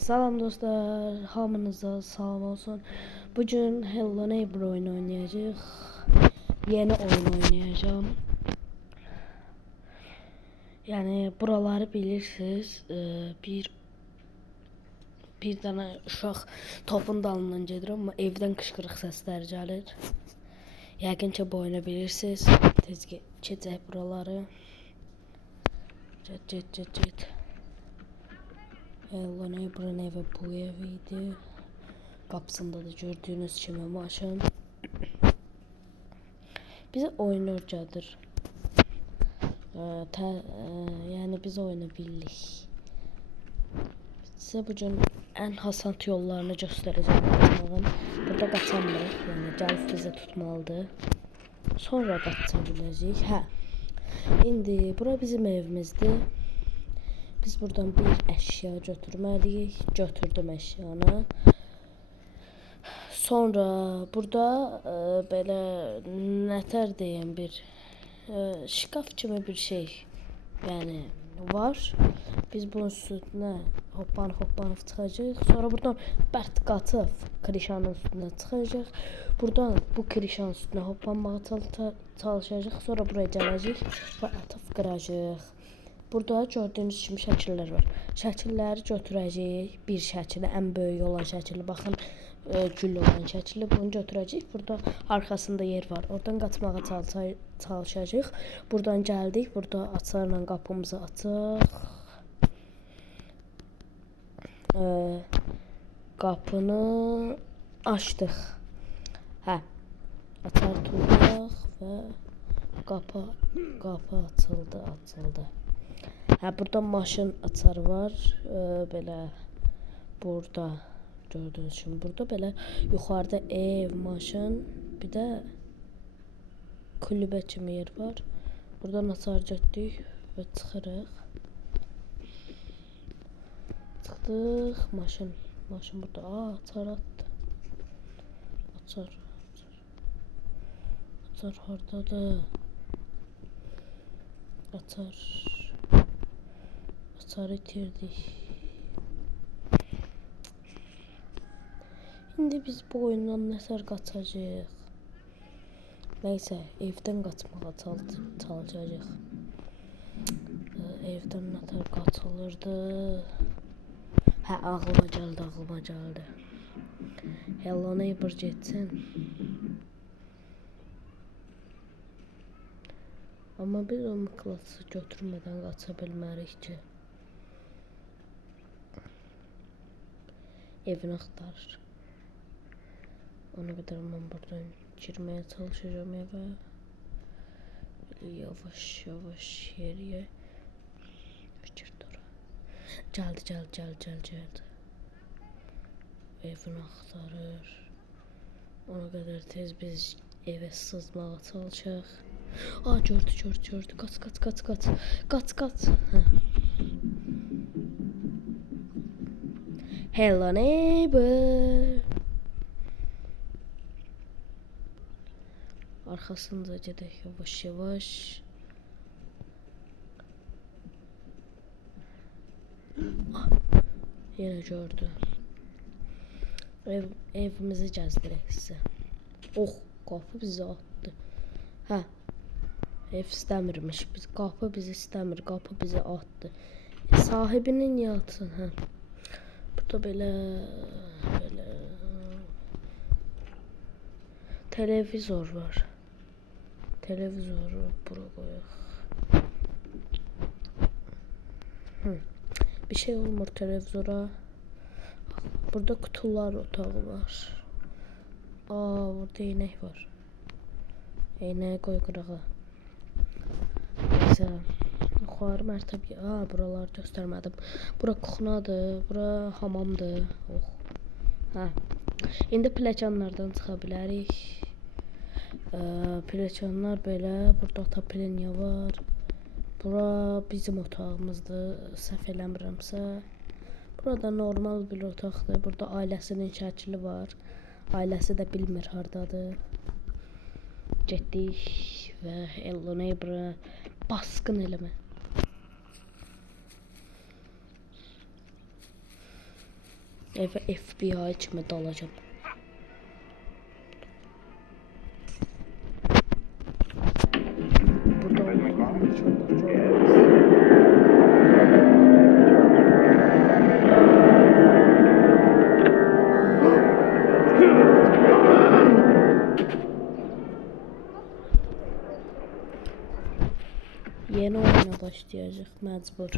Salam dostlar, hamınıza salam olsun. Bugün Hello Neighbor oyunu oynayacağıq. Yeni oyun oynayacağım. Yani buraları bilirsiniz. Bir tane uşaq topun dalından gedir, amma evdən qışqırıq səslər gəlir. Yəqin ki bu oyunu bilirsiniz. Tez keçək buraları. Get. Hello Neighbor'ın evi bu eviydi. Qapısında da gördüğünüz kimi maşın. Bize oyun öyrədir. Yani biz oyunu bildik. Size bugün en hasant yollarını göstereceğim. Burada kaçamırıq. Yani gəlib bizi tutmalıdır. Sonra qaça biləcəyik. Hə. İndi bura bizim evimizdir. Biz buradan bir eşya götürməliyik. Götürdüm eşyanı. Sonra burada belə nətər deyim bir şkaf kimi bir şey yani var. Biz bunun üstüne hoppanıb çıxacağıq. Sonra buradan bərt qatıb krişanın üstüne çıxacağıq. Buradan bu krişanın üstüne hoppanmağa çalışacağıq. Sonra buraya gələcəyik və atıb qıracağıq. Burada gördüğünüz kimi şəkillər var. Şəkilləri götürəcəyik. Bir şəkili, ən böyük olan şəkili. Baxın, gül olan şəkili. Bunu götürəcəyik. Burada arxasında yer var. Oradan qaçmağa çalışacağıq. Buradan gəldik. Burada açarla qapımızı açıq. Qapını açdıq. Hə. Açar tutdaq və qapı açıldı. Ha, burada maşın açarı var. Belə burada gördüğünüz kimi burada belə yuxarıda ev, maşın, bir də kulübə kimi yer var. Buradan açar getdik və çıxırıq. Çıxdıq, maşın burada. Açar atdı. Açar hardadır? Açar itirdik. Şimdi biz bu oyundan nəsər qaçacağıq. Neyse, evdən qaçmağa çalışacağıq. Evdən nətər qaçılırdı. Hə, ağlıma gəldi. Hello Neighbor getsin. Amma biz o mıqnatысы götürmədən qaça bilmərik ki. Evini axtarır. Ona qədər mən buradan girməyə çalışacağım evə. Yavaş yeriyə. Girdi ora. Gəldi. Evini axtarır. Ona qədər tez biz evə sızmağa çalışaq. Gördü. Kaç. Hə. Hello Neighbor. Arkasında gedək yavaş. Yine gördü. Evimizi gəzdirək sizə. Qapı bizi atdı. Hə. Ev istəmirmiş. Qapı bizi istəmir. Qapı bizi atdı. Sahibinin niyə atsın? Hə. Burada belə televizor var. Televizoru bura qoyaq. Bir şey olmur televizora. Burada kutular otağı var. Burada iynək var. İynəyi qoy qırağa. Neyse. Yuxarı mərtəbə. Buraları göstərmədim. Bura kuxnadır. Bura hamamdır. Hə. İndi pləkanlardan çıxa bilərik. Pləkanlar belə. Burada otopilenya var. Bura bizim otağımızdır. Səhv eləmirəmsə. Burada normal bir otaqdır. Burada ailəsinin şəkili var. Ailəsi də bilmir hardadır. Getdik və Hello Neighbor baskın eləmə. Evə FBI kimi dalacağım. Burada olduğunu Yeni oyuna başlayacağıq, məcbur.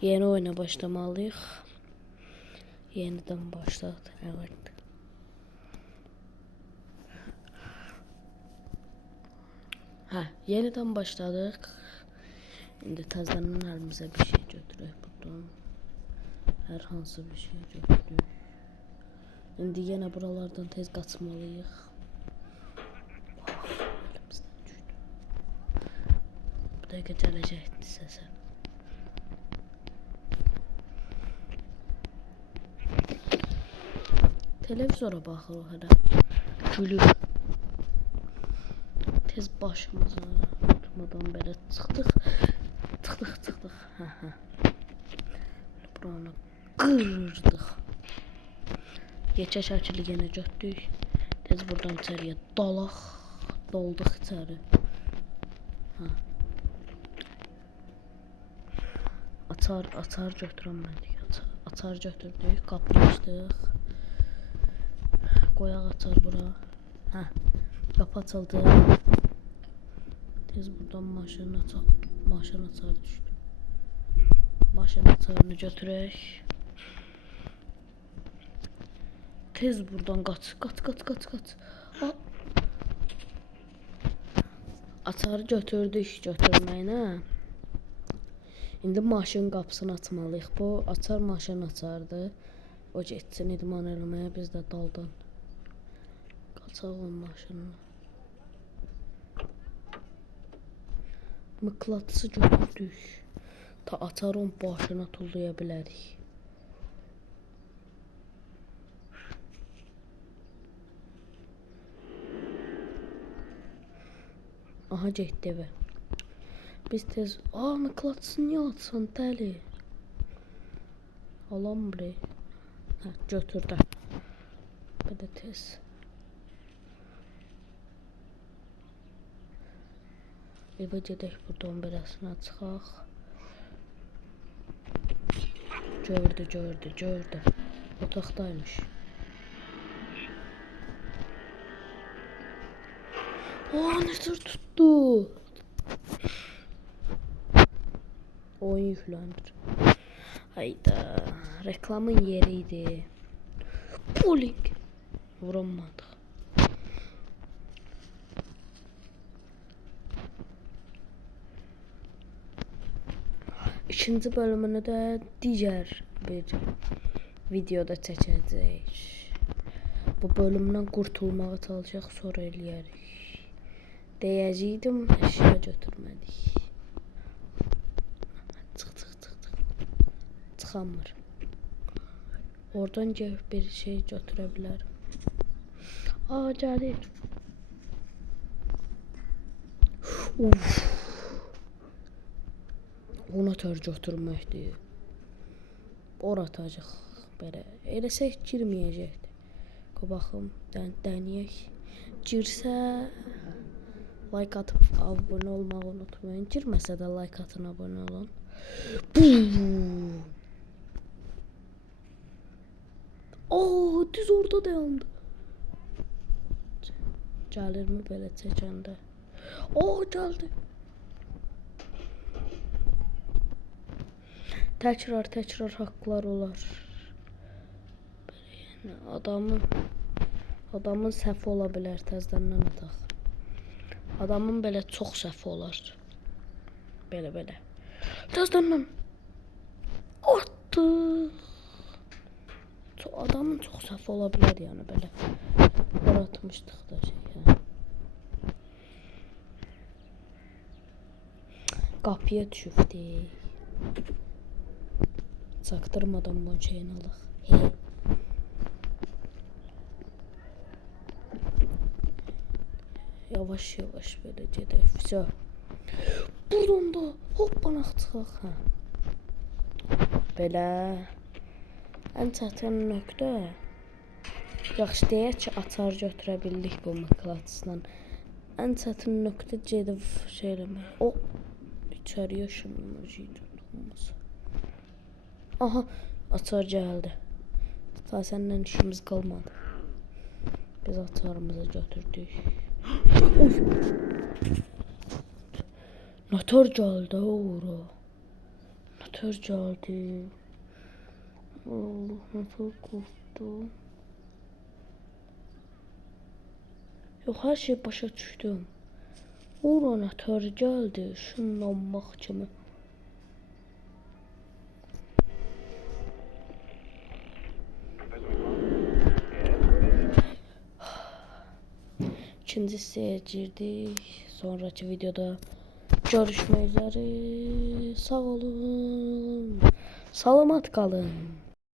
Yeni oyuna başlamalıyıq. Yenidən başladı, evet. Yenidən başladıq. İndi təzədən əlimizə bir şey götürək buradan. Hər hansı bir şey götürək. İndi yenə buralardan tez qaçmalıyıq. Əlimizdən düşdü. Bu dəqiqə gələcəkdi səsə. Televizora baxırıq hələ. Gülür. Tez başımıza tutmadan belə çıxdıq. Çıxdıq. Buranı qırırdıq. Yekə şəkili yenə götürdük. Tez buradan içəriyə dalaq. Dolduk içəri. Açar götürəm mən. Açar götürdük, qapını açdıq. Qoyaq açar bura. Qapı açıldı. Tez buradan maşın açar düşdü. Maşın açarını götürək. Tez buradan qaç. Açarı götürdük götürməyinə. İndi maşın qapısını açmalıyıq. Bu açar maşın açardı. O getsin idman eləməyə, biz də daldan qaçaq o maşınla. Mıknatısı götürdük. Ta açarın başına tullaya bilərik. Aha getdi evə. Biz tez... mıknatısını niyə atsan dəli? Alam burayı. Götürdü. Bir də tez. Evə gedək buradan beləsini çıxaq. Gördü. Otaqdaymış. Nətər tutdu? Oyun yüklendir. Hayda. Reklamın yeriydi. Bowling. Vuramadık. İkinci bölümünü de diğer bir videoda çəkəcəyik. Bu bölümdən qurtulmağa çalışacaq, sonra eləyərik. Deyəcəydim, əşya götürmədik. Çıxamır. Oradan gəlib bir şey götürə bilərəm. Gəlir. Ona tər götürməkdir. Ora atacaq. Belə. Eləsək girməyəcəkdir. Baxım, dənəyək. Girsə like atıp abone olmağı unutmayın. Girməsə də like atın, abone olun. Düz orada dayandı. Gəlirmi belə çəkəndə? Gəldi. Təkrar haqqlar olar. Yəni adamın səhvi ola bilər, təzədən ataq. Adamın belə çox səhvi olar. Belə. Təzədən atdı. Adamın çox səhvi ola bilər, yəni belə. Atmışdıq da şey. Qapıya düşübdü. Çaktırmadan bu şeyini alaq. Yavaş belə gedək. Vəsə. Buradan da hoppanaq çıxaq. Belə. Ən çətin nöqtə yaxşı deyək ki, açar götürə bildik bu mıknatısla. Ən çətin nöqtə gedib şey eləmək. O içəriyə ışınlanacaq. Aha, açar gəldi. Daha səndən işimiz qalmadı. Biz açarımızı götürdük. Oy. Nötər gəldi ora. Nötər gəldi. Allah, nötər qorxdu. Yox, hər şey başa düşdüm. Ora nötər gəldi, şunlanmaq kimi. İkinci hissəyə girdik. Sonraki videoda görüşmək üzere. Sağ olun. Salamat qalın.